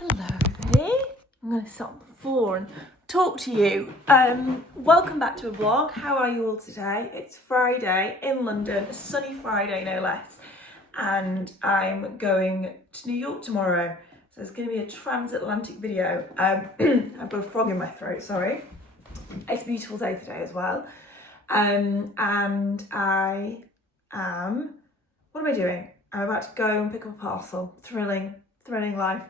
Hello everybody, I'm going to sit on the floor and talk to you. Welcome back to a vlog. How are you all today? It's Friday in London, a sunny Friday no less, and I'm going to New York tomorrow. So it's going to be a transatlantic video. I've got a frog in my throat, sorry. It's a beautiful day today as well. And I am, what am I doing? I'm about to go and pick up a parcel. Thrilling life.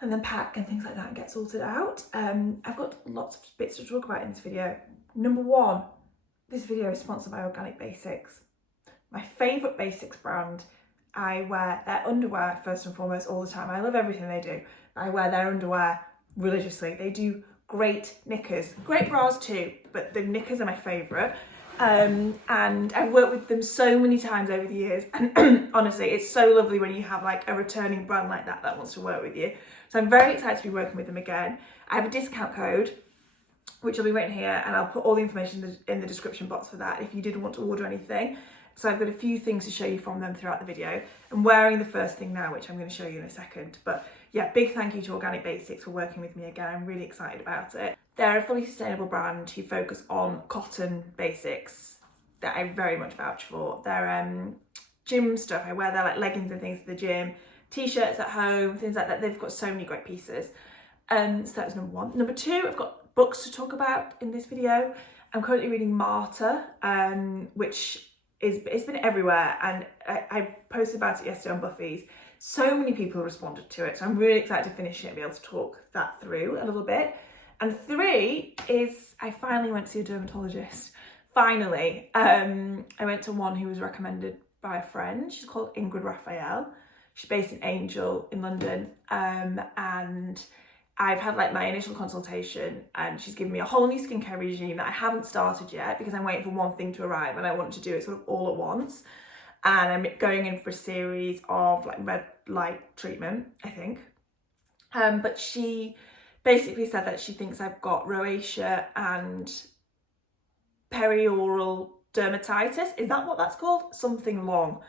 And then pack and things like that and get sorted out. I've got lots of bits to talk about in this video. Number one, this video is sponsored by Organic Basics. My favourite basics brand. I wear their underwear first and foremost all the time. I love everything they do, but I wear their underwear religiously. They do great knickers, great bras too, but the knickers are my favourite. And I've worked with them so many times over the years, and honestly it's so lovely when you have like a returning brand like that wants to work with you. So I'm very excited to be working with them again. I have a discount code which will be written here, and I'll put all the information in the description box for that if you did want to order anything. So I've got a few things to show you from them throughout the video. I'm wearing the first thing now, which I'm going to show you in a second, but yeah, big thank you to Organic Basics for working with me again. I'm really excited about it. They're a fully sustainable brand who focus on cotton basics that I very much vouch for. They're gym stuff. I wear their like leggings and things to the gym, t-shirts at home, things like that. They've got so many great pieces. So that was number one. Number two, I've got books to talk about in this video. I'm currently reading Martyr, which it's been everywhere, and I posted about it yesterday on Buffy's. So many people responded to it, so I'm really excited to finish it and be able to talk that through a little bit. And three is I finally went to see a dermatologist. Finally. I went to one who was recommended by a friend. She's called Ingrid Raphael. She's based in Angel in London. And I've had like my initial consultation, and she's given me a whole new skincare regime that I haven't started yet because I'm waiting for one thing to arrive and I want to do it sort of all at once. And I'm going in for a series of like red light treatment, I think. But she basically said that she thinks I've got rosacea and perioral dermatitis. Is that what that's called? Something long.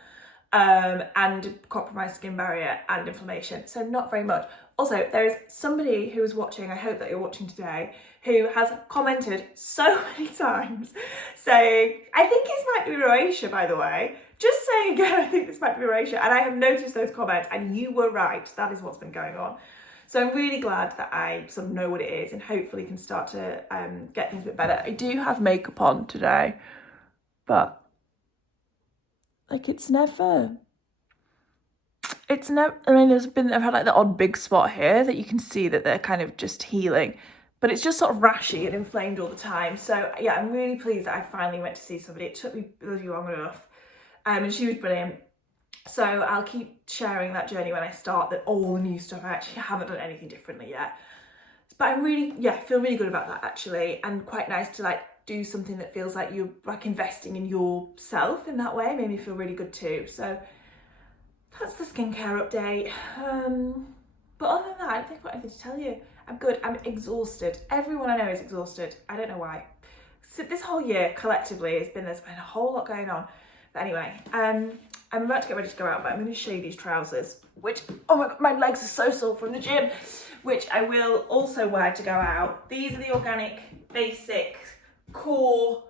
And compromised skin barrier and inflammation. So not very much. Also, there is somebody who is watching, I hope that you're watching today, who has commented so many times saying, I think this might be rosacea, by the way. Just saying again, I think this might be rosacea. And I have noticed those comments, and you were right. That is what's been going on. So I'm really glad that I sort of know what it is and hopefully can start to get things a bit better. I do have makeup on today, but like I've had like the odd big spot here that you can see that they're kind of just healing, but it's just sort of rashy and inflamed all the time. So yeah, I'm really pleased that I finally went to see somebody. It took me bloody long enough, and she was brilliant. So I'll keep sharing that journey when I start, that all the new stuff. I actually haven't done anything differently yet, but I really, feel really good about that actually, and quite nice to like do something that feels like you're like investing in yourself in that way. Made me feel really good too. So that's the skincare update. But other than that, I don't think I've got anything to tell you. I'm good. I'm exhausted. Everyone I know is exhausted. I don't know why. So this whole year collectively there's been a whole lot going on. But anyway, I'm about to get ready to go out, but I'm going to show you these trousers, which, oh my God, my legs are so sore from the gym, which I will also wear to go out. These are the Organic Basics core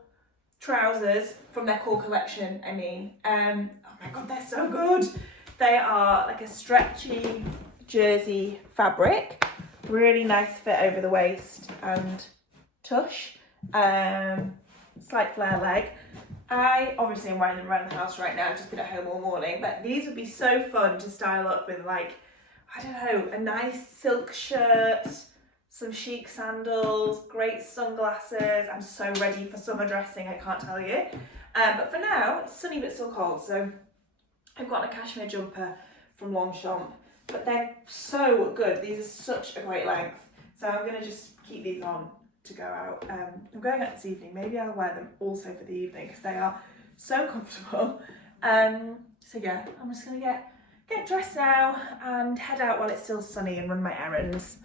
trousers from their core collection, I mean. Oh my God, they're so good. They are like a stretchy jersey fabric, really nice fit over the waist and tush, slight flare leg. I obviously am wearing them around the house right now. I've just been at home all morning, but these would be so fun to style up with, like, I don't know, a nice silk shirt, some chic sandals, great sunglasses. I'm so ready for summer dressing, I can't tell you. But for now, it's sunny but still cold, so I've got a cashmere jumper from Longchamp, but they're so good. These are such a great length, so I'm going to just keep these on to go out. I'm going out this evening. Maybe I'll wear them also for the evening because they are so comfortable. So yeah, I'm just going to get dressed now and head out while it's still sunny and run my errands.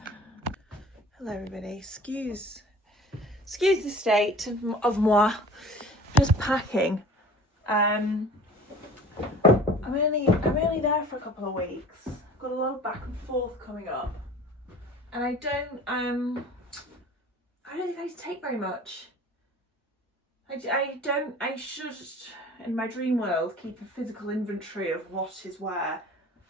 Hello everybody, excuse the state of moi. Just packing. I'm only there for a couple of weeks. got a lot of back and forth coming up, and I don't think I take very much. I should, in my dream world, keep a physical inventory of what is where,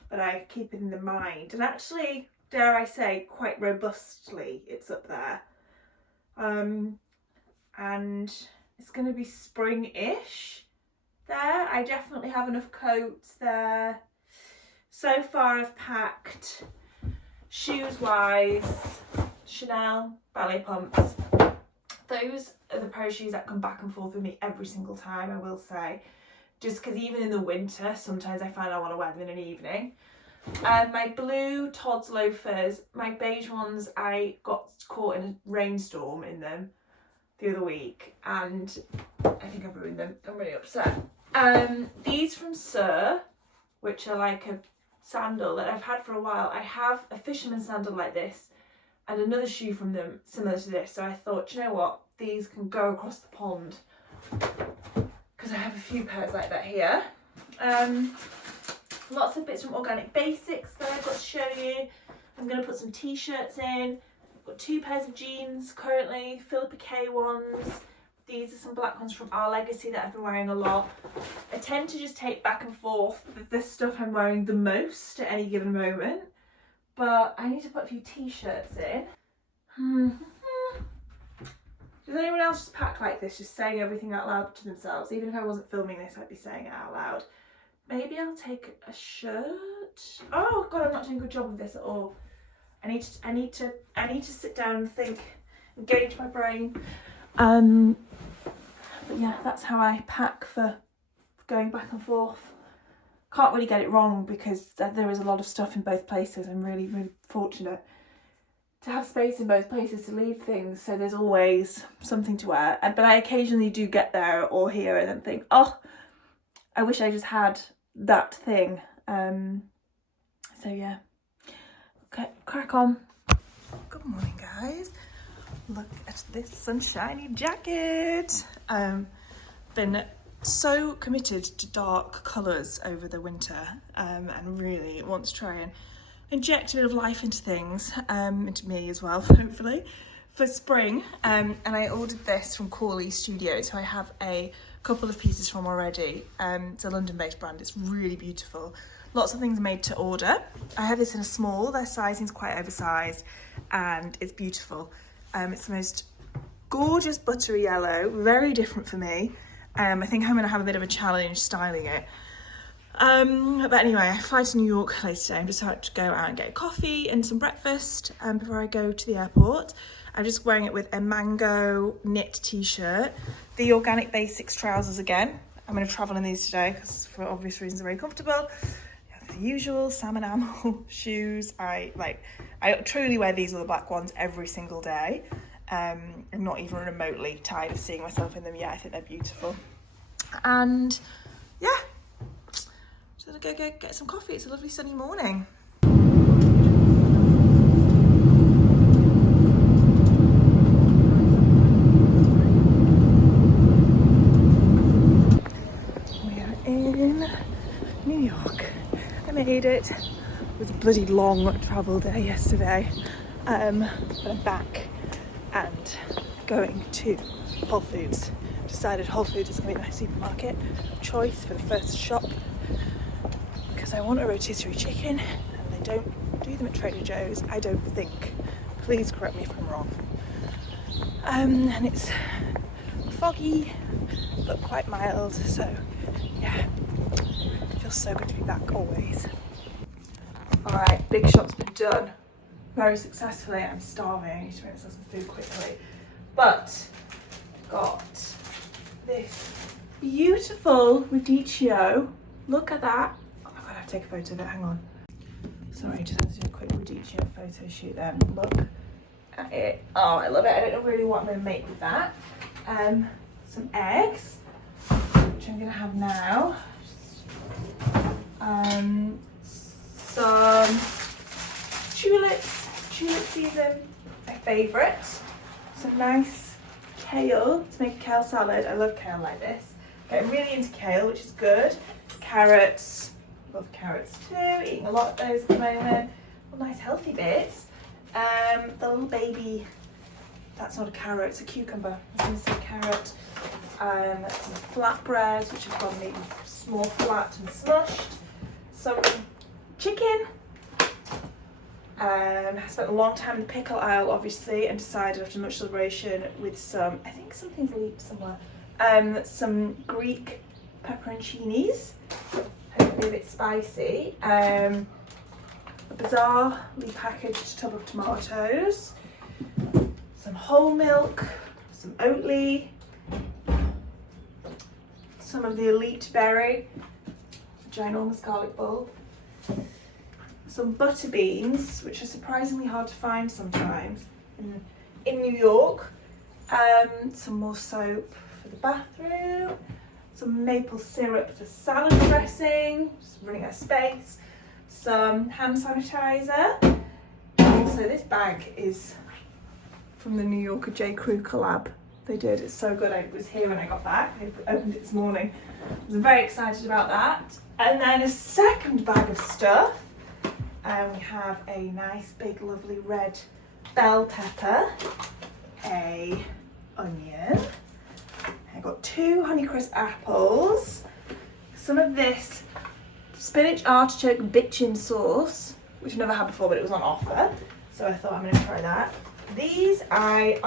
but I keep it in the mind, and actually, dare I say, quite robustly, it's up there. And it's going to be spring-ish there. I definitely have enough coats there. So far I've packed, shoes-wise, Chanel ballet pumps. Those are the pair of shoes that come back and forth with me every single time, I will say. Just because even in the winter, sometimes I find I want to wear them in an evening. My blue Tod's loafers, my beige ones, I got caught in a rainstorm in them the other week and I think I've ruined them. I'm really upset. These from Sir, which are like a sandal that I've had for a while. I have a fisherman sandal like this and another shoe from them similar to this, so I thought, you know what, these can go across the pond because I have a few pairs like that here. Lots of bits from Organic Basics that I've got to show you. I'm going to put some t-shirts in. I've got 2 pairs of jeans currently, Philippa K ones. These are some black ones from Our Legacy that I've been wearing a lot. I tend to just take back and forth the stuff I'm wearing the most at any given moment. But I need to put a few t-shirts in. Does anyone else just pack like this, just saying everything out loud to themselves? Even if I wasn't filming this, I'd be saying it out loud. Maybe I'll take a shirt. Oh God, I'm not doing a good job of this at all. I need to sit down and think, engage my brain. But yeah, that's how I pack for going back and forth. Can't really get it wrong because there is a lot of stuff in both places. I'm really, really fortunate to have space in both places to leave things, so there's always something to wear. But I occasionally do get there or here and then think, oh, I wish I just had that thing. So yeah, okay, crack on. Good morning, guys. Look at this sunshiny jacket. Been so committed to dark colours over the winter, and really want to try and inject a bit of life into things, into me as well, hopefully, for spring. And I ordered this from Corley Studio, so I have a couple of pieces from already. It's a London-based brand. It's really beautiful. Lots of things made to order. I have this in a small. Their sizing's quite oversized, and it's beautiful. It's the most gorgeous buttery yellow, very different for me. I think I'm going to have a bit of a challenge styling it. But anyway, I fly to New York later today. I'm just about to go out and get a coffee and some breakfast before I go to the airport. I'm just wearing it with a mango knit t-shirt, the Organic Basics trousers again. I'm going to travel in these today because for obvious reasons they're very comfortable. The usual salmon enamel shoes. I truly wear these, or the black ones, every single day. I'm not even remotely tired of seeing myself in them yet. I think they're beautiful. And yeah, just gonna go get some coffee. It's a lovely sunny morning. We are in New York. I made it. It was a bloody long travel day yesterday, but I'm back and going to Whole Foods. Decided Whole Foods is going to be my supermarket choice for the first shop because I want a rotisserie chicken and they don't do them at Trader Joe's, I don't think. Please correct me if I'm wrong. And it's foggy but quite mild, so yeah, it feels so good to be back always. Alright, big shop's been done very successfully. I'm starving. I need to make myself some food quickly. But got this beautiful radicchio. Look at that. Oh my god, I have to take a photo of it. Hang on. Sorry, I just had to do a quick radicchio photo shoot there. Look at it. Oh, I love it. I don't know really what I'm going to make with that. Some eggs, which I'm going to have now. Some tulips. Tulip season, my favourite. Some nice kale to make a kale salad. I love kale like this. Getting really into kale, which is good. Carrots, Love carrots too, eating a lot of those at the moment. Well, nice healthy bits. The little baby, that's not a carrot, it's a cucumber. I was going to say carrot. Some flatbreads, which have gone maybe small flat and smushed. Some chicken. I spent a long time in the pickle aisle, obviously, and decided after much deliberation with some, I think something's leaked somewhere, some Greek pepperoncinis, hopefully a bit spicy, a bizarrely packaged tub of tomatoes, some whole milk, some Oatly, some of the Elite Berry, ginormous garlic bulb, some butter beans, which are surprisingly hard to find sometimes in New York, some more soap for the bathroom, some maple syrup for salad dressing, just running out of space, some hand sanitizer. Also, this bag is from the New Yorker J. Crew collab. They did, it's so good. I was here when I got back. I opened it this morning. I was very excited about that. And then a second bag of stuff. We have a nice big lovely red bell pepper, a onion, I got 2 Honeycrisp apples, some of this spinach artichoke bitchin sauce, which I've never had before but it was on offer, so I thought I'm going to try that. These, I'm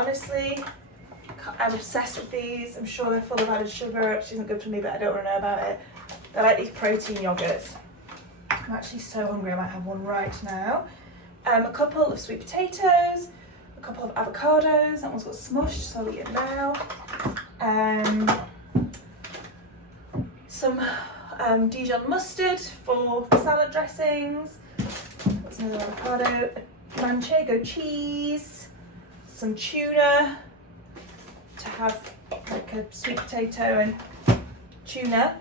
obsessed with these. I'm sure they're full of added sugar, which isn't good for me, but I don't want to know about it. They're like these protein yogurts. I'm actually so hungry, I might have one right now. A couple of sweet potatoes, a couple of avocados, that one's got smushed, so I'll eat it now. Some Dijon mustard for salad dressings, some other avocado, manchego cheese, some tuna to have like a sweet potato and tuna.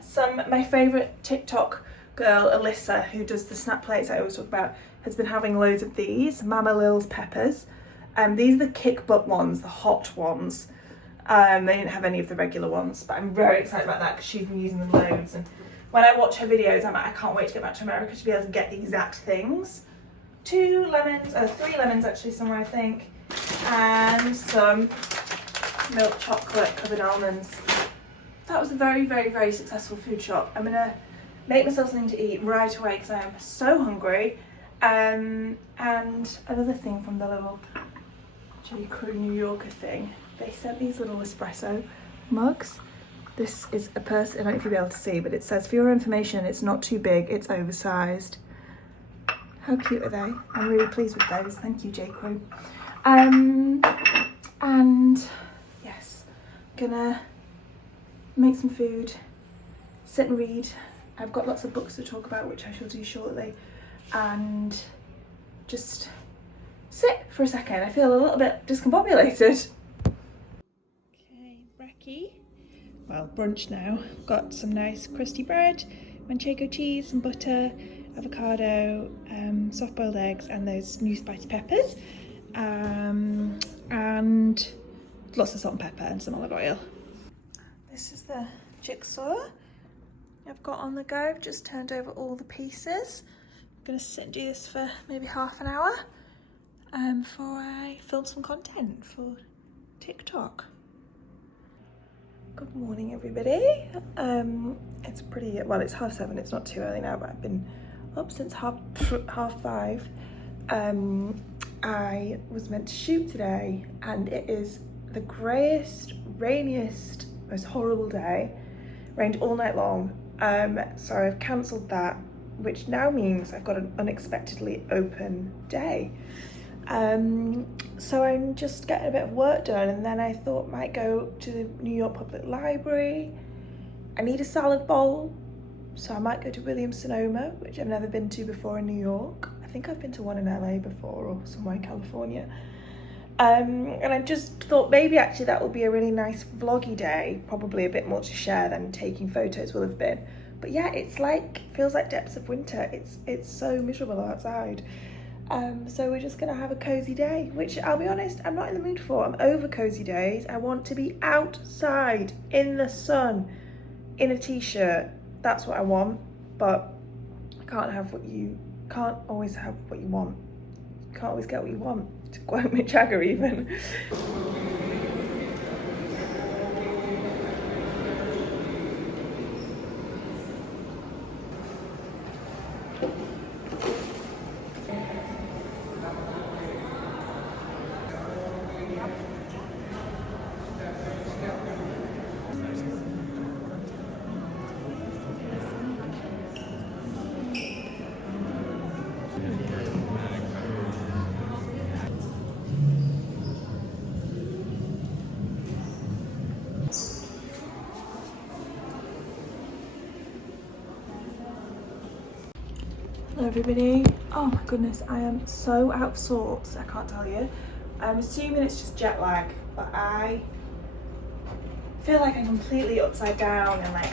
My favourite TikTok girl, Alyssa, who does the snap plates I always talk about, has been having loads of these, Mama Lil's peppers. These are the kick butt ones, the hot ones. They didn't have any of the regular ones, but I'm very excited about that because she's been using them loads. And when I watch her videos, I'm like, I can't wait to get back to America to be able to get the exact things. 3 lemons actually somewhere, I think, and some milk chocolate covered almonds. That was a very, very, very successful food shop. I'm gonna make myself something to eat right away because I am so hungry. And another thing from the little J. Crew New Yorker thing, they sent these little espresso mugs. This is a person, I don't know if you'll be able to see, but it says, for your information, it's not too big, it's oversized. How cute are they? I'm really pleased with those. Thank you, J. Crew. And yes, gonna make some food, sit and read. I've got lots of books to talk about, which I shall do shortly, and just sit for a second. I feel a little bit discombobulated. Okay, brekkie. Well, brunch now. Got some nice crusty bread, manchego cheese, some butter, avocado, soft-boiled eggs, and those new spicy peppers, and lots of salt and pepper and some olive oil. This is the jigsaw I've got on the go. I've just turned over all the pieces. I'm gonna sit and do this for maybe half an hour before I film some content for TikTok. Good morning, everybody. It's pretty, well, it's 7:30. It's not too early now, but I've been up since half 5. I was meant to shoot today, and it is the greyest, rainiest, most horrible day. Rained all night long. So I've cancelled that, which now means I've got an unexpectedly open day. So I'm just getting a bit of work done, and then I thought might go to the New York Public Library. I need a salad bowl, so I might go to Williams-Sonoma, which I've never been to before in New York. I think I've been to one in LA before, or somewhere in California. And I just thought maybe actually that would be a really nice vloggy day, probably a bit more to share than taking photos will have been. But yeah, it's like, feels like depths of winter. It's so miserable outside. So we're just gonna have a cozy day, which I'll be honest, I'm not in the mood for. I'm over cozy days. I want to be outside in the sun in a t-shirt. That's what I want. But can't always have what you want. You can't always get what you want, to quote Mick Jagger even. Hello everybody. Oh my goodness, I am so out of sorts, I can't tell you. I'm assuming it's just jet lag, but I feel like I'm completely upside down and like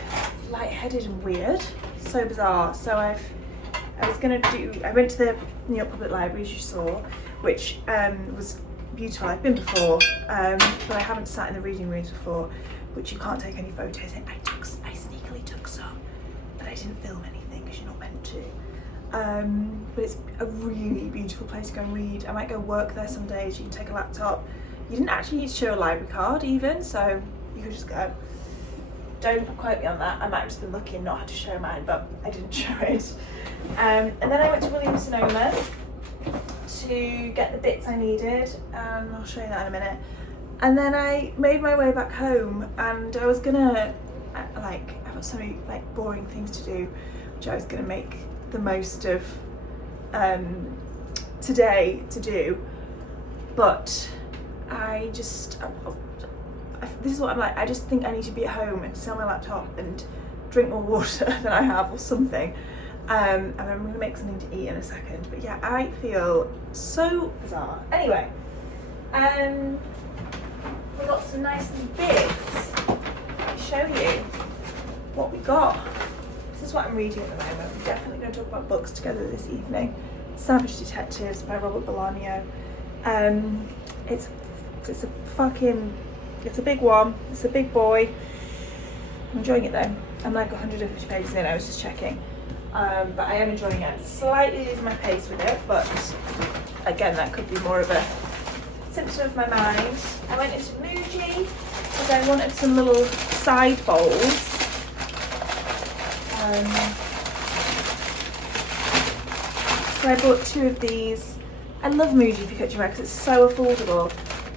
lightheaded and weird. So bizarre. So I went to the New York Public Library, as you saw, which was beautiful. I've been before, but I haven't sat in the reading rooms before, which you can't take any photos in. I sneakily took some, but I didn't film anything because you're not meant to. But it's a really beautiful place to go and read. I might go work there some days. You can take a laptop. You didn't actually need to show a library card even, so you could just go. Don't quote me on that. I might have just been lucky and not had to show mine, but I didn't show it. And then I went to Williams-Sonoma to get the bits I needed, and I'll show you that in a minute. And then I made my way back home, and I was gonna I've got so many boring things to do, which I was gonna make the most of today to do, but this is what I'm like. I just think I need to be at home and sit on my laptop and drink more water than I have or something, and I'm gonna make something to eat in a second. But yeah, I feel so bizarre. Anyway, we got some nice bits. Let me show you what we got. This is what I'm reading at the moment. We're definitely going to talk about books together this evening. Savage Detectives by Robert Bolaño. It's a big one. It's a big boy. I'm enjoying it though. I'm like 150 pages in. I was just checking, but I am enjoying it. Slightly losing my pace with it, but again, that could be more of a symptom of my mind. I went into Muji because I wanted some little side bowls. So I bought 2 of these. I love Muji for kitchenware because it's so affordable.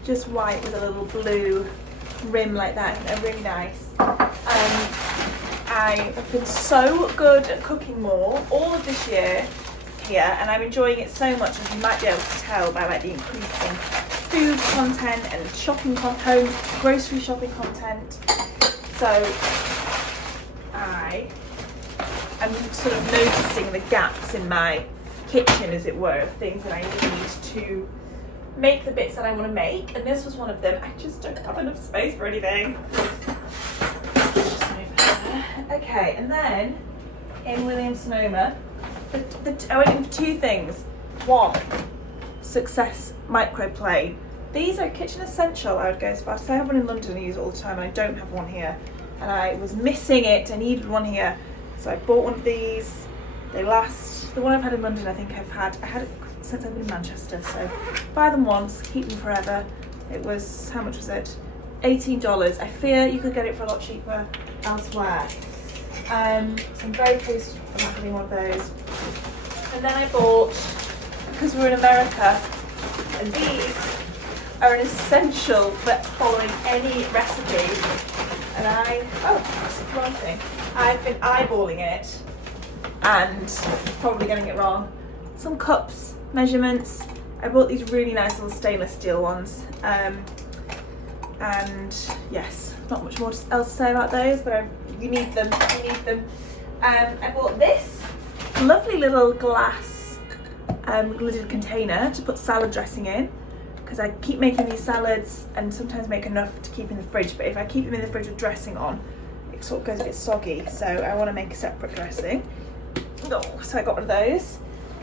Just white with a little blue rim like that. They're really nice. I have been so good at cooking more all of this year here, and I'm enjoying it so much, as you might be able to tell by the increasing food content and shopping home grocery shopping content. So I'm sort of noticing the gaps in my kitchen, as it were, of things that I need to make the bits that I want to make, and this was one of them. I just don't have enough space for anything. Okay, and then in Williams-Sonoma, I went in for 2 things. 1, Success microplane. These are kitchen essential, I would go as far as. I have one in London, I use it all the time, and I don't have one here. And I was missing it, I needed one here. So I bought one of these. They last, the one I've had in London, I think I had it since I've been in Manchester. So buy them once, keep them forever. It was, how much was it? $18. I fear you could get it for a lot cheaper elsewhere. So I'm very pleased about having one of those. And then I bought, because we're in America, and these are an essential for following any recipe. And that's the wrong thing. I've been eyeballing it and probably getting it wrong. Some cups, measurements. I bought these really nice little stainless steel ones. And yes, not much more else to say about those, but you need them. I bought this lovely little glass lidded container to put salad dressing in, because I keep making these salads and sometimes make enough to keep in the fridge, but if I keep them in the fridge with dressing on, it sort of goes a bit soggy, so I want to make a separate dressing. So I got one of those.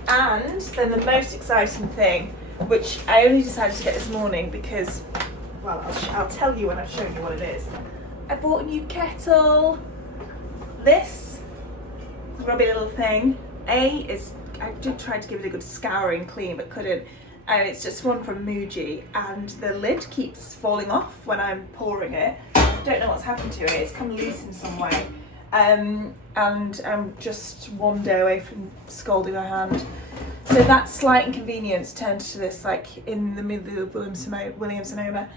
And then the most exciting thing, which I only decided to get this morning because, well, I'll tell you when I've shown you what it is. I bought a new kettle. This grubby little thing. I did try to give it a good scouring clean but couldn't, and it's just one from Muji, and the lid keeps falling off when I'm pouring it. Don't know what's happened to it. It's come loose in some way, and I'm just one day away from scalding my hand. So that slight inconvenience turned to this, like in the middle of Williams-Sonoma,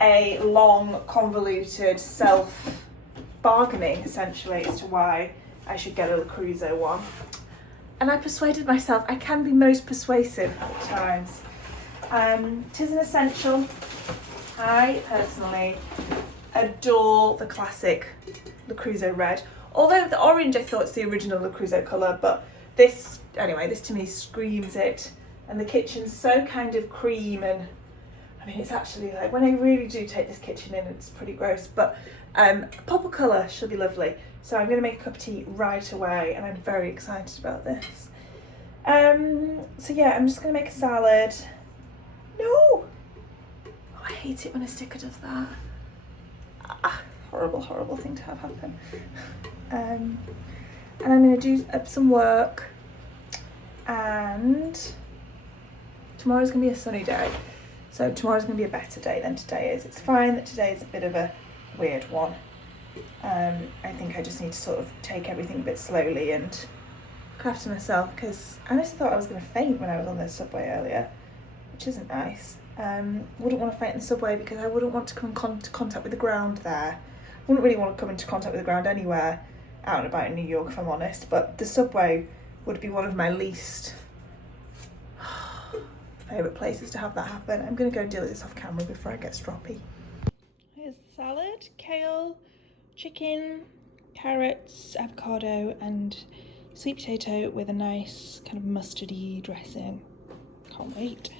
a long, convoluted self-bargaining essentially as to why I should get a Le Creuset one. And I persuaded myself. I can be most persuasive at times. 'Tis an essential. I personally adore the classic Le Creuset red. Although the orange I thought is the original Le Creuset colour, but this to me screams it. And the kitchen's so kind of cream, and I mean it's actually like, when I really do take this kitchen in, it's pretty gross, but pop of colour should be lovely. So I'm going to make a cup of tea right away, and I'm very excited about this. So yeah, I'm just going to make a salad. No! Oh, I hate it when a sticker does that. Horrible, horrible thing to have happen. And I'm going to do some work, and tomorrow's going to be a sunny day. So tomorrow's going to be a better day than today is. It's fine that today is a bit of a weird one. I think I just need to sort of take everything a bit slowly and look after myself, because I honestly thought I was going to faint when I was on the subway earlier, which isn't nice. Wouldn't want to faint in the subway because I wouldn't want to come into contact with the ground there. Wouldn't really want to come into contact with the ground anywhere out and about in New York, if I'm honest, but the subway would be one of my least favourite places to have that happen. I'm going to go and deal with this off camera before I get stroppy. Here's the salad: kale, chicken, carrots, avocado and sweet potato with a nice kind of mustardy dressing. Can't wait.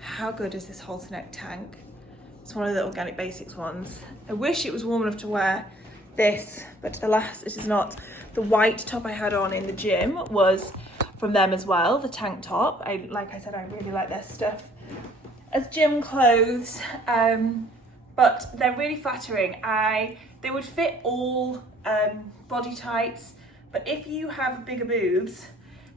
How good is this halter neck tank? It's one of the Organic Basics ones. I wish it was warm enough to wear this, but alas, it is not. The white top I had on in the gym was from them as well, the tank top. Like I said, I really like their stuff as gym clothes, but they're really flattering. They would fit all body types, but if you have bigger boobs,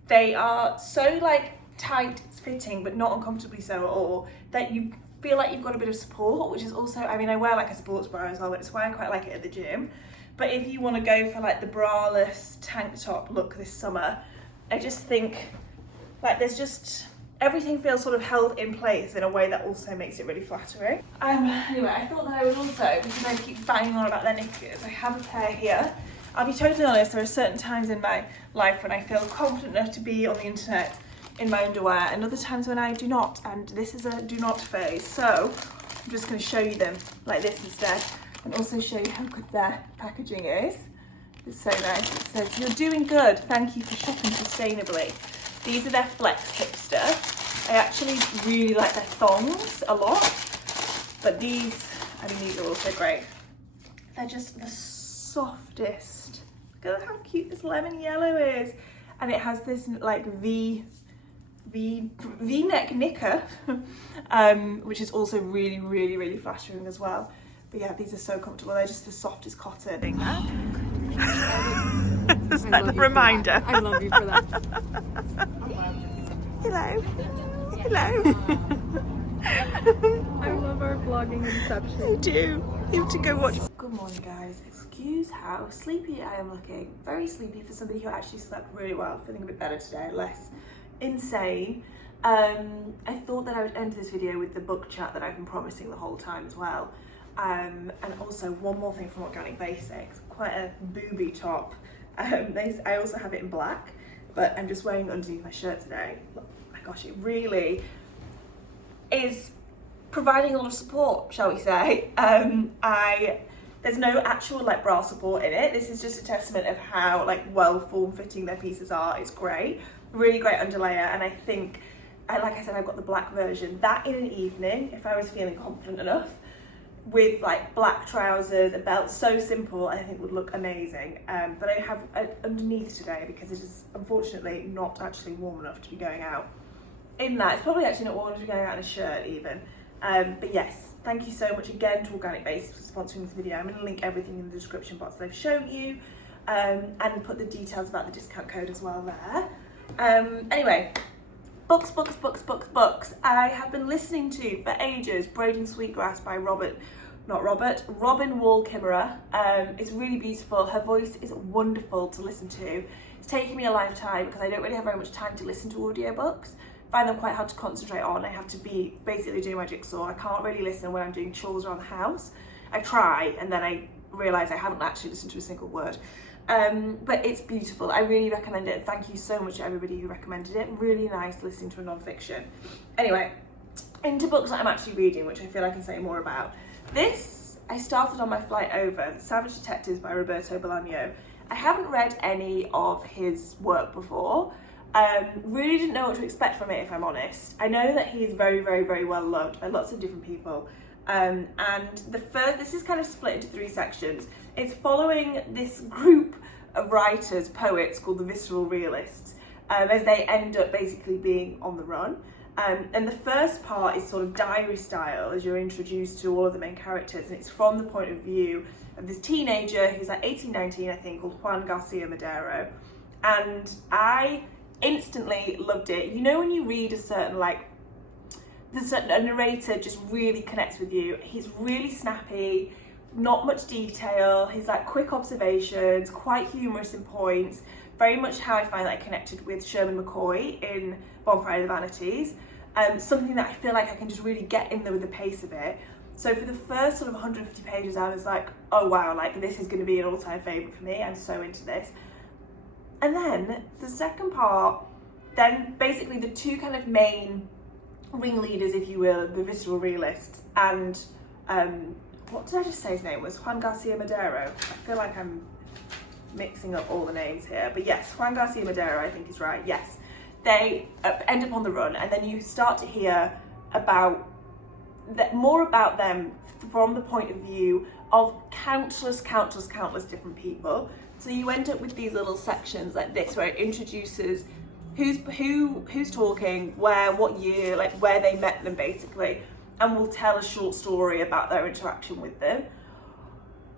they are so like tight fitting but not uncomfortably so at all, that you feel like you've got a bit of support, which is also, I mean, I wear like a sports bra as well, but it's why I quite like it at the gym. But if you want to go for like the braless tank top look this summer, I just think like there's just, everything feels sort of held in place in a way that also makes it really flattering. Anyway, I thought that I would also, because I keep banging on about their knickers, I have a pair here. I'll be totally honest, there are certain times in my life when I feel confident enough to be on the internet in my underwear, and other times when I do not, and this is a do not phase. So I'm just going to show you them like this instead, and also show you how good their packaging is. It's so nice. It says, "You're doing good, thank you for shopping sustainably." These are their Flex Hipster. I actually really like their thongs a lot, but these, I mean, these are also great. They're just the softest. Look at how cute this lemon yellow is, and it has this like V-neck knicker, which is also really, really, really flattering as well. But yeah, these are so comfortable. They're just the softest cotton. Is that a reminder? I love you for that. Hello. Hello. I love our vlogging inception. I do. You have to go watch. Good morning, guys. Excuse how sleepy I am looking. Very sleepy for somebody who actually slept really well. Feeling a bit better today, less insane. I thought that I would end this video with the book chat that I've been promising the whole time as well. And also one more thing from Organic Basics, quite a booby top. I also have it in black, but I'm just wearing it underneath my shirt today. Oh my gosh, it really is providing a lot of support, shall we say. There's no actual like bra support in it. This is just a testament of how like well form-fitting their pieces are. It's great. Really great underlayer, and I think, like I said, I've got the black version. That in an evening, if I was feeling confident enough, with like black trousers, a belt, so simple, I think would look amazing. But I have underneath today because it is unfortunately not actually warm enough to be going out in that. It's probably actually not warm enough to be going out in a shirt even. But yes, thank you so much again to Organic Base for sponsoring this video. I'm going to link everything in the description box that I've shown you, and put the details about the discount code as well there. Anyway, books. I have been listening to for ages Braiding Sweetgrass by Robin Wall Kimmerer. It's really beautiful. Her voice is wonderful to listen to. It's taken me a lifetime because I don't really have very much time to listen to audiobooks. I find them quite hard to concentrate on. I have to be basically doing my jigsaw. I can't really listen when I'm doing chores around the house. I try and then I realise I haven't actually listened to a single word. But it's beautiful. I really recommend it. Thank you so much to everybody who recommended it. Really nice listening to a non-fiction. Anyway, into books that I'm actually reading, which I feel I can say more about. This, I started on my flight over, The Savage Detectives by Roberto Bolaño. I haven't read any of his work before. Really didn't know what to expect from it, if I'm honest. I know that he is very, very, very well loved by lots of different people. And this is kind of split into 3 sections. It's following this group of writers, poets called the Visceral Realists, as they end up basically being on the run. And the first part is sort of diary style as you're introduced to all of the main characters, and it's from the point of view of this teenager who's like 18, 19, I think, called Juan Garcia Madero. And I instantly loved it. You know when you read a narrator just really connects with you. He's really snappy, not much detail. He's like quick observations, quite humorous in points. Very much how I find that I connected with Sherman McCoy in Bonfire of the Vanities. Something that I feel like I can just really get in there with the pace of it. So for the first sort of 150 pages, I was like, oh wow, like this is going to be an all-time favourite for me. I'm so into this. And then the second part, then basically the 2 kind of main ringleaders, if you will, the Visceral Realists, and what did I just say his name was? Juan Garcia Madero. I feel like I'm mixing up all the names here, but yes, Juan Garcia Madero, I think is right. Yes, they end up on the run, and then you start to hear more about them from the point of view of countless different people. So you end up with these little sections like this where it introduces who's talking, where, what year, like where they met them basically, and will tell a short story about their interaction with them.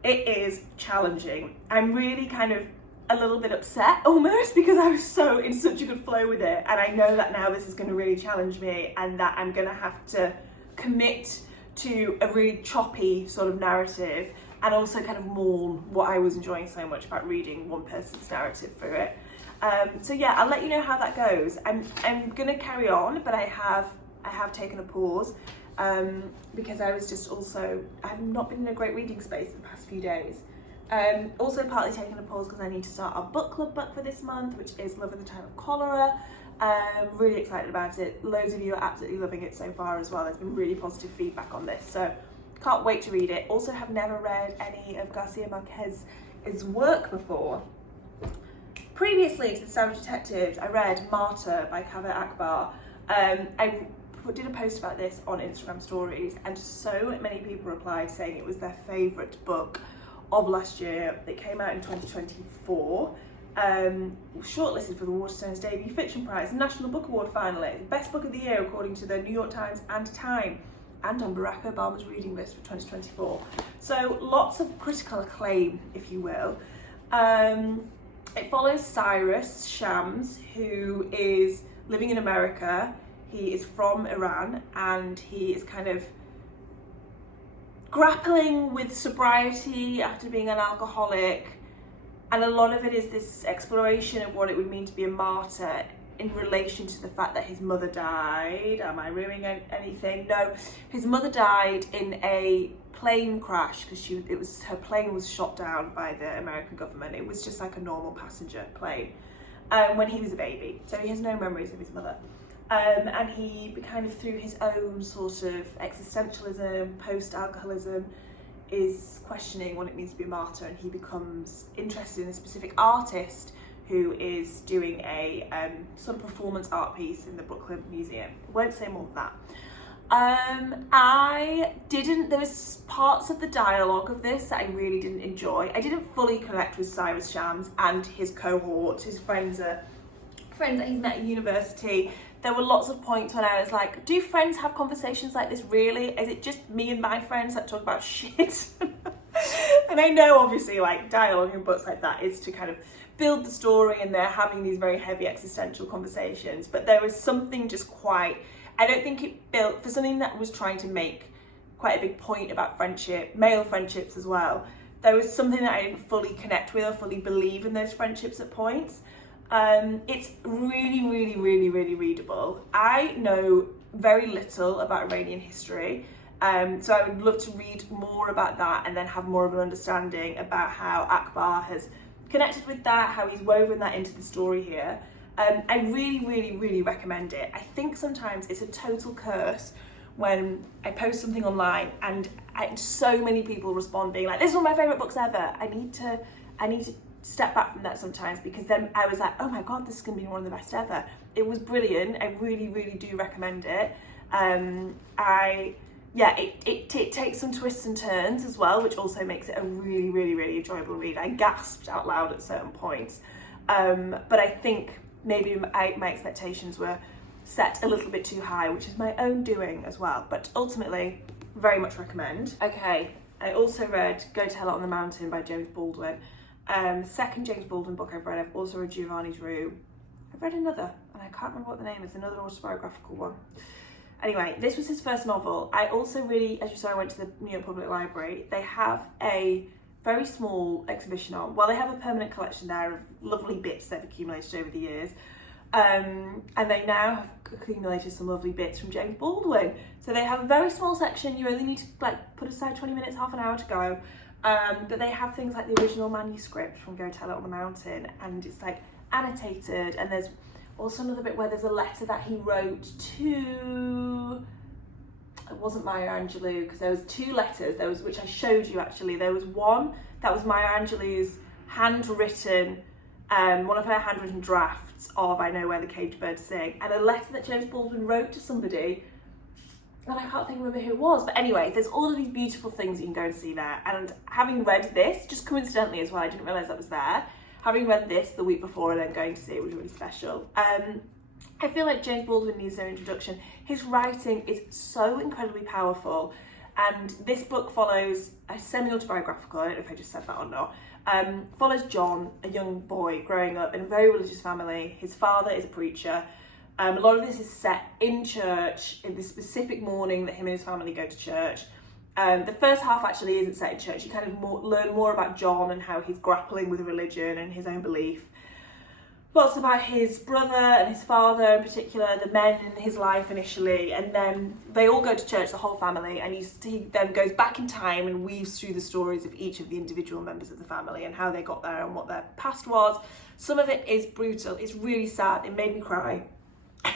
It is challenging. I'm really kind of a little bit upset almost because I was so in such a good flow with it, and I know that now this is going to really challenge me and that I'm going to have to commit to a really choppy sort of narrative and also kind of mourn what I was enjoying so much about reading one person's narrative through it. So yeah, I'll let you know how that goes. I'm gonna carry on, but I have taken a pause because I've not been in a great reading space the past few days. Also partly taking a pause because I need to start our book club book for this month, which is Love in the Time of Cholera. Really excited about it. Loads of you are absolutely loving it so far as well. There's been really positive feedback on this, so can't wait to read it. Also have never read any of Garcia Marquez's work before. Previously to The Savage Detectives, I read Martyr by Kaveh Akbar. I did a post about this on Instagram stories, and so many people replied saying it was their favourite book of last year. It came out in 2024. Shortlisted for the Waterstones Debut Fiction Prize, National Book Award finalist, Best Book of the Year according to the New York Times and Time, and on Barack Obama's reading list for 2024. So lots of critical acclaim, if you will. It follows Cyrus Shams, who is living in America. He is from Iran, and he is kind of grappling with sobriety after being an alcoholic. And a lot of it is this exploration of what it would mean to be a martyr in relation to the fact that his mother died. Am I ruining anything? No, his mother died in a plane crash because her plane was shot down by the American government. It was just like a normal passenger plane when he was a baby, so he has no memories of his mother. And he kind of, through his own sort of existentialism, post-alcoholism, is questioning what it means to be a martyr, and he becomes interested in a specific artist who is doing a sort of performance art piece in the Brooklyn Museum. Won't say more than that. There was parts of the dialogue of this that I really didn't enjoy. I didn't fully connect with Cyrus Shams and his cohort, his friends that he's met at university. There were lots of points when I was like, do friends have conversations like this really? Is it just me and my friends that talk about shit? And I know obviously like dialogue in books like that is to kind of build the story, and they're having these very heavy existential conversations, but there was something just quite, I don't think it built for something that was trying to make quite a big point about friendship, male friendships as well. There was something that I didn't fully connect with or fully believe in those friendships at points. It's really, really, really, really readable. I know very little about Iranian history, so I would love to read more about that and then have more of an understanding about how Akbar has connected with that, how he's woven that into the story here. I really, really, really recommend it. I think sometimes it's a total curse when I post something online and so many people respond being like, this is one of my favourite books ever. I need to step back from that sometimes, because then I was like, oh my god, this is going to be one of the best ever. It was brilliant. I really, really do recommend it. It takes some twists and turns as well, which also makes it a really, really, really enjoyable read. I gasped out loud at certain points, but I think maybe my expectations were set a little bit too high, which is my own doing as well, but ultimately very much recommend. Okay, I also read Go Tell It on the Mountain by James Baldwin. Second James Baldwin book I've read. I've also read Giovanni's Rue. I've read another, and I can't remember what the name is, another autobiographical one. Anyway, this was his first novel. I also really, as you saw, I went to the New York Public Library. They have a very small exhibition on, well, they have a permanent collection there of lovely bits they've accumulated over the years. And they now have accumulated some lovely bits from James Baldwin. So they have a very small section. You only need to put aside 20 minutes, half an hour to go. But they have things like the original manuscript from Go Tell It on the Mountain, and it's annotated, and there's also another bit where there's a letter that he wrote to, it wasn't Maya Angelou, because there was two letters, which I showed you actually. There was one that was Maya Angelou's handwritten, one of her handwritten drafts of I Know Where the Caged Birds Sing, and a letter that James Baldwin wrote to somebody, and I can't remember who it was, but anyway, there's all of these beautiful things you can go and see there. And having read this, just coincidentally as well, I didn't realise that was there, having read this the week before and then going to see it was really special. I feel like James Baldwin needs no introduction. His writing is so incredibly powerful, and this book follows a semi-autobiographical, I don't know if I just said that or not, follows John, a young boy growing up in a very religious family. His father is a preacher. A lot of this is set in church, in the specific morning that him and his family go to church. The first half actually isn't set in church. You kind of learn more about John and how he's grappling with religion and his own belief. Lots about his brother and his father in particular, the men in his life initially, and then they all go to church, the whole family, and he then goes back in time and weaves through the stories of each of the individual members of the family and how they got there and what their past was. Some of it is brutal, it's really sad, it made me cry.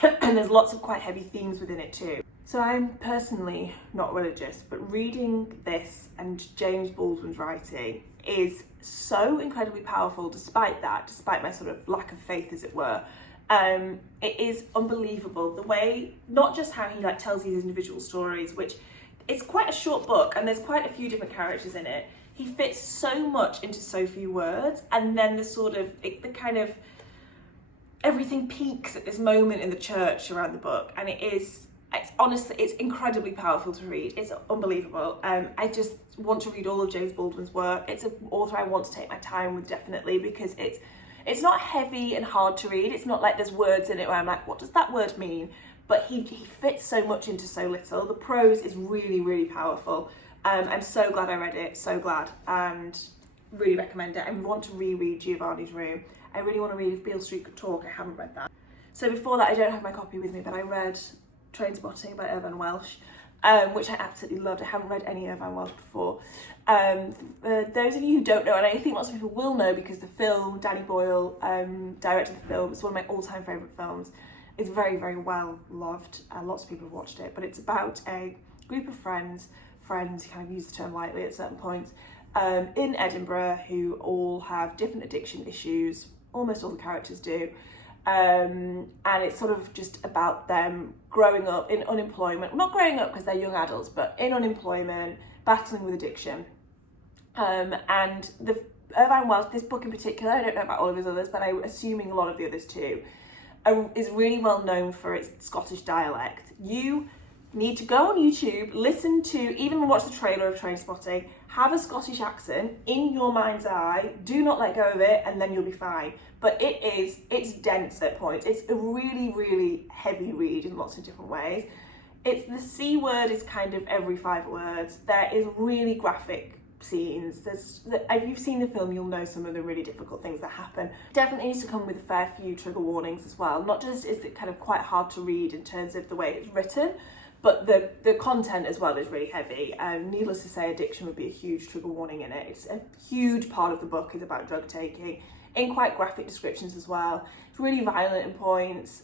And there's lots of quite heavy themes within it too. So I'm personally not religious, but reading this and James Baldwin's writing is so incredibly powerful despite my sort of lack of faith, as it were. It is unbelievable the way, not just how he tells these individual stories, which it's quite a short book and there's quite a few different characters in it. He fits so much into so few words, and then everything peaks at this moment in the church around the book, and it's honestly, it's incredibly powerful to read. It's unbelievable. I just want to read all of James Baldwin's work. It's an author I want to take my time with, definitely, because it's not heavy and hard to read. It's not like there's words in it where I'm like, what does that word mean? But he fits so much into so little. The prose is really, really powerful. I'm so glad I read it, so glad, and really recommend it. I want to reread Giovanni's Rue. I really want to read If Beale Street Could Talk. I haven't read that. So before that, I don't have my copy with me, but I read Trainspotting by Irvine Welsh, which I absolutely loved. I haven't read any Irvine Welsh before. Those of you who don't know, and I think lots of people will know because the film, Danny Boyle directed the film, it's one of my all-time favourite films. It's very, very well loved. Lots of people have watched it, but it's about a group of friends, you kind of use the term lightly at certain points, in Edinburgh, who all have different addiction issues, almost all the characters do. And it's sort of just about them growing up in unemployment, not growing up because they're young adults, but in unemployment, battling with addiction. And the Irvine Welsh, this book in particular, I don't know about all of his others, but I'm assuming a lot of the others too, is really well known for its Scottish dialect. You need to go on YouTube, listen to, even watch the trailer of Trainspotting, have a Scottish accent in your mind's eye, do not let go of it, and then you'll be fine. But it's dense at points. It's a really, really heavy read in lots of different ways. It's the C word is kind of every 5 words. There is really graphic scenes. If you've seen the film, you'll know some of the really difficult things that happen. Definitely needs to come with a fair few trigger warnings as well. Not just is it kind of quite hard to read in terms of the way it's written, but the content as well is really heavy. Needless to say, addiction would be a huge trigger warning in it. It's a huge part of the book is about drug taking, in quite graphic descriptions as well. It's really violent in points.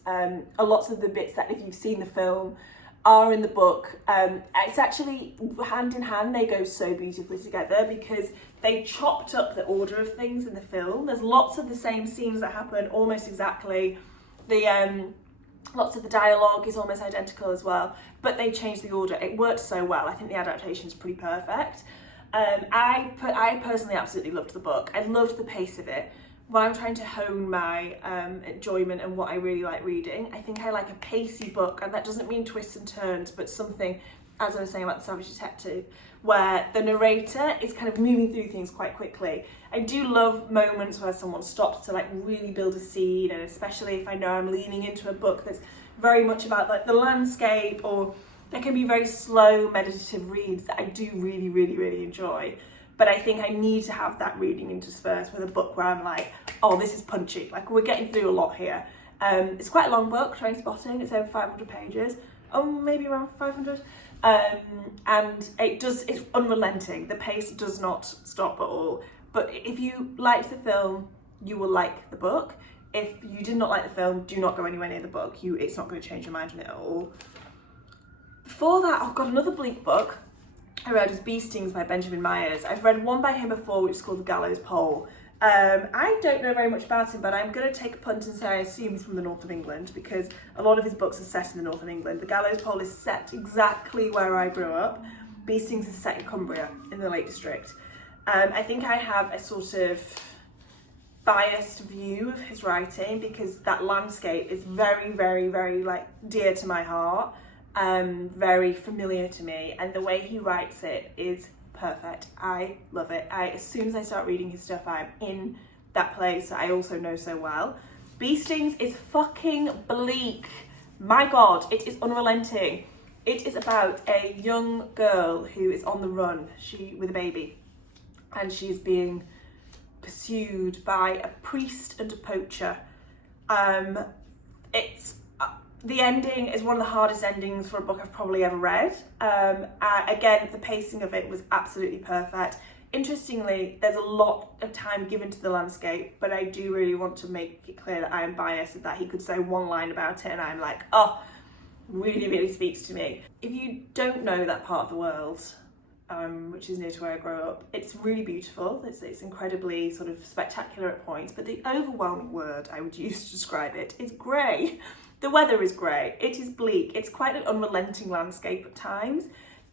Lots of the bits that, if you've seen the film, are in the book. It's actually hand in hand, they go so beautifully together because they chopped up the order of things in the film. There's lots of the same scenes that happen almost exactly. Lots of the dialogue is almost identical as well, but they changed the order. It worked so well. I think the adaptation is pretty perfect. I personally absolutely loved the book. I loved the pace of it. When I'm trying to hone my enjoyment and what I really like reading, I think I like a pacey book, and that doesn't mean twists and turns, but something, as I was saying about The Savage Detective, where the narrator is kind of moving through things quite quickly. I do love moments where someone stops to like really build a scene, and especially if I know I'm leaning into a book that's very much about like the landscape, or there can be very slow meditative reads that I do really, really, really enjoy. But I think I need to have that reading interspersed with a book where I'm like, oh, this is punchy. Like, we're getting through a lot here. It's quite a long book, Trainspotting. It's over 500 pages. Oh, maybe around 500. And it's unrelenting. The pace does not stop at all. But if you liked the film, you will like the book. If you did not like the film, do not go anywhere near the book. It's not going to change your mind on it at all. Before that, I've got another bleak book I read was Bee Stings by Benjamin Myers. I've read one by him before, which is called The Gallows Pole. I don't know very much about him, but I'm going to take a punt and say I assume he's from the north of England, because a lot of his books are set in the north of England. The Gallows Pole is set exactly where I grew up. Bee Stings is set in Cumbria, in the Lake District. I think I have a sort of biased view of his writing because that landscape is very, very, very like dear to my heart. Very familiar to me, and the way he writes it is perfect. I love it. As soon as I start reading his stuff, I'm in that place that I also know so well. Bee Stings is fucking bleak. My God, it is unrelenting. It is about a young girl who is on the run, with a baby, and she's being pursued by a priest and a poacher. The ending is one of the hardest endings for a book I've probably ever read. Again, the pacing of it was absolutely perfect. Interestingly, there's a lot of time given to the landscape, but I do really want to make it clear that I am biased and that he could say one line about it and I'm like, oh, really, really speaks to me. If you don't know that part of the world, which is near to where I grew up, it's really beautiful. It's incredibly sort of spectacular at points, but the overwhelming word I would use to describe it is grey. The weather is grey, it is bleak, it's quite an unrelenting landscape at times.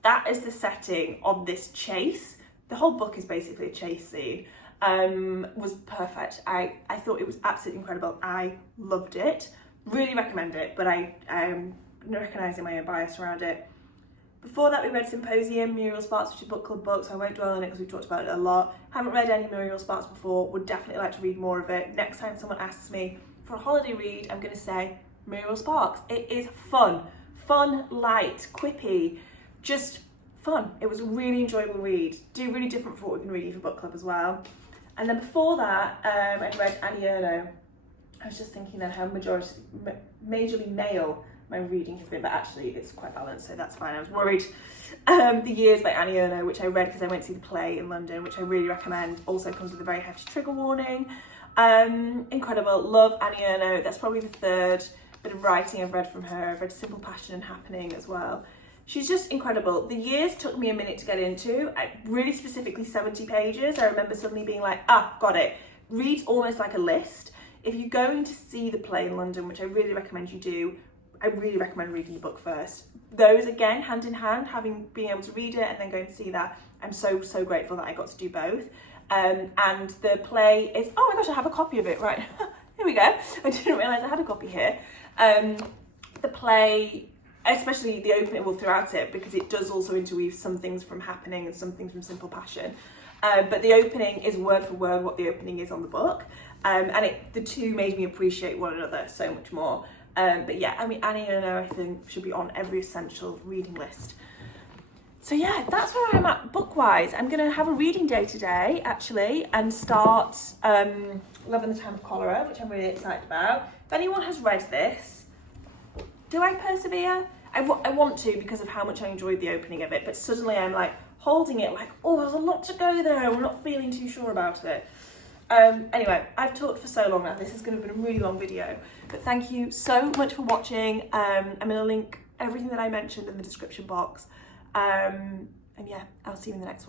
That is the setting of this chase. The whole book is basically a chase scene. Was perfect. I thought it was absolutely incredible. I loved it. Really recommend it, but I'm recognising my own bias around it. Before that, we read Symposium, Muriel Sparks, which is a book club book, so I won't dwell on it because we've talked about it a lot. Haven't read any Muriel Sparks before, would definitely like to read more of it. Next time someone asks me for a holiday read, I'm going to say Muriel Sparks. It is fun, light, quippy, just fun. It was a really enjoyable read. Really different from what we've been reading for book club as well. And then before that, I read Annie Ernaux. I was just thinking then how majorly male my reading has been, but actually it's quite balanced, so that's fine. I was worried. The Years by Annie Ernaux, which I read because I went to see the play in London, which I really recommend. Also comes with a very hefty trigger warning. Incredible. Love Annie Ernaux. That's probably the third bit of writing I've read from her. I've read Simple Passion and Happening as well. She's just incredible. The Years took me a minute to get into. Really specifically 70 pages. I remember suddenly being like, got it. Reads almost like a list. if you're going to see the play in London, which I really recommend you do, I really recommend reading the book first. Those, again, hand in hand, being able to read it and then going to see that, I'm so grateful that I got to do both. And the play is, oh my gosh, I have a copy of it, right. Here we go. I didn't realise I had a copy here. The play, especially the opening, well, throughout it, because it does also interweave some things from Happening and some things from Simple Passion. But the opening is word for word what the opening is on the book. And the two made me appreciate one another so much more. But yeah, I mean, Annie Ernaux, I think, should be on every essential reading list. So yeah, that's where I'm at book-wise. I'm going to have a reading day today, actually, and start Love in the Time of Cholera, which I'm really excited about. If anyone has read this, do I persevere? I want to, because of how much I enjoyed the opening of it, but suddenly I'm like holding it like, oh, there's a lot to go there. I'm not feeling too sure about it. Anyway, I've talked for so long now. This is going to be a really long video, but thank you so much for watching. I'm going to link everything that I mentioned in the description box. And yeah, I'll see you in the next one.